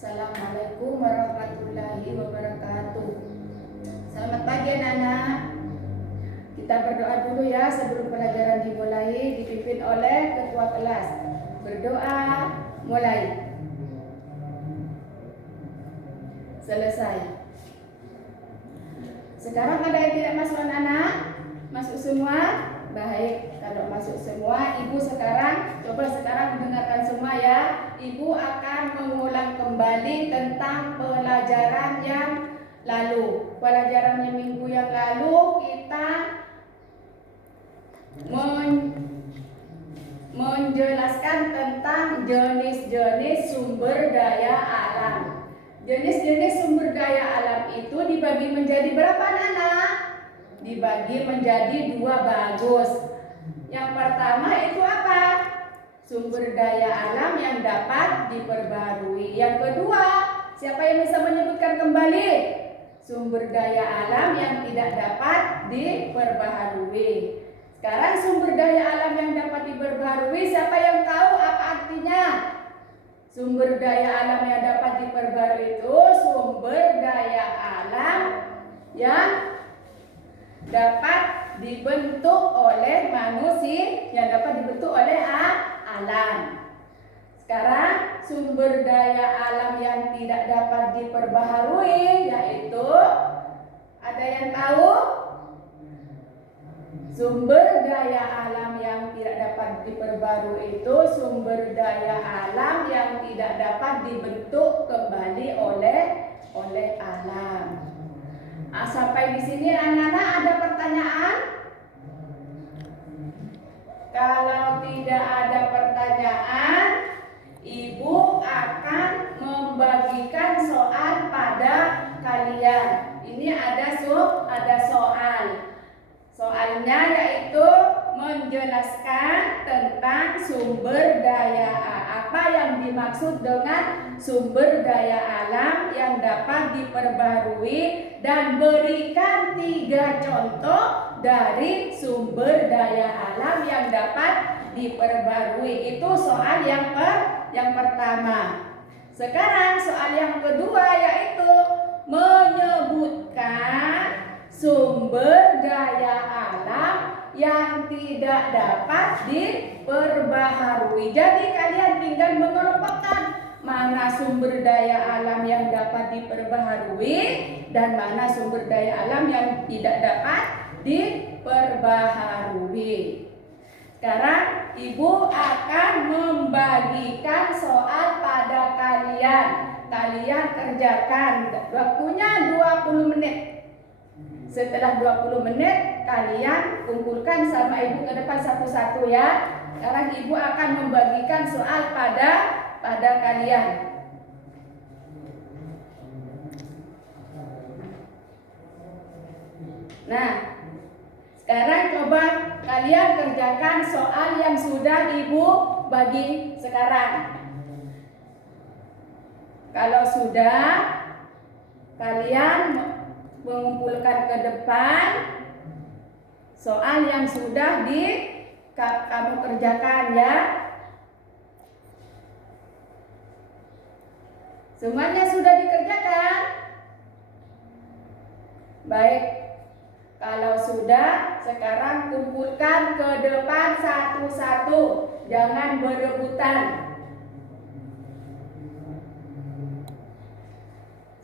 Assalamualaikum warahmatullahi wabarakatuh. Selamat pagi anak-anak. Kita berdoa dulu ya sebelum pelajaran dimulai, dipimpin oleh ketua kelas. Berdoa, mulai. Selesai. Sekarang ada yang tidak masuk anak-anak? Masuk semua? Baik, kalau masuk semua, Ibu sekarang mendengarkan semua ya. Ibu akan mengulang kembali tentang pelajaran yang lalu. Pelajaran yang minggu yang lalu kita menjelaskan tentang jenis-jenis sumber daya alam. Jenis-jenis sumber daya alam itu dibagi menjadi berapa anak-anak? Dibagi menjadi dua bagus. Yang pertama itu apa? Sumber daya alam yang dapat diperbarui. Yang kedua, siapa yang bisa menyebutkan kembali? Sumber daya alam yang tidak dapat diperbaharui. Sekarang sumber daya alam yang dapat diperbarui, siapa yang tahu apa artinya? Sumber daya alam yang dapat diperbarui itu sumber daya alam yang dapat dibentuk oleh manusia, yang dapat dibentuk oleh alam. Sekarang sumber daya alam yang tidak dapat diperbaharui yaitu, ada yang tahu? Sumber daya alam yang tidak dapat diperbarui itu sumber daya alam yang tidak dapat dibentuk kembali oleh alam. Sampai di sini anak-anak ada pertanyaan? Kalau tidak ada pertanyaan, Ibu akan membagikan soal pada kalian. Ini ada soal. Soalnya yaitu menjelaskan tentang sumber daya apa yang dimaksud dengan sumber daya alam yang dapat diperbarui dan berikan 3 contoh dari sumber daya alam yang dapat diperbarui. Itu soal yang pertama. Sekarang soal yang kedua yaitu menyebutkan sumber daya alam yang tidak dapat diperbaharui. Jadi kalian tinggal mengelompokkan mana sumber daya alam yang dapat diperbaharui dan mana sumber daya alam yang tidak dapat diperbaharui. Sekarang Ibu akan membagikan soal pada kalian. Kalian kerjakan. Waktunya 20 menit. Setelah 20 menit kalian kumpulkan sama Ibu ke depan satu-satu ya. Sekarang Ibu akan membagikan soal pada kalian. Nah, sekarang coba kalian kerjakan soal yang sudah Ibu bagi sekarang. Kalau sudah, kalian mengumpulkan ke depan soal yang sudah kamu kerjakan ya. Semuanya sudah dikerjakan? Baik. Kalau sudah, sekarang kumpulkan ke depan satu-satu. Jangan berebutan.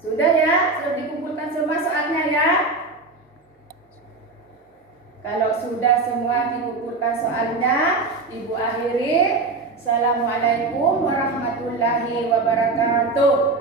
Sudah ya? Sudah dikumpulkan semua soalnya ya? Kalau sudah semua dikumpulkan soalnya, Ibu akhiri. Assalamualaikum warahmatullahi wabarakatuh.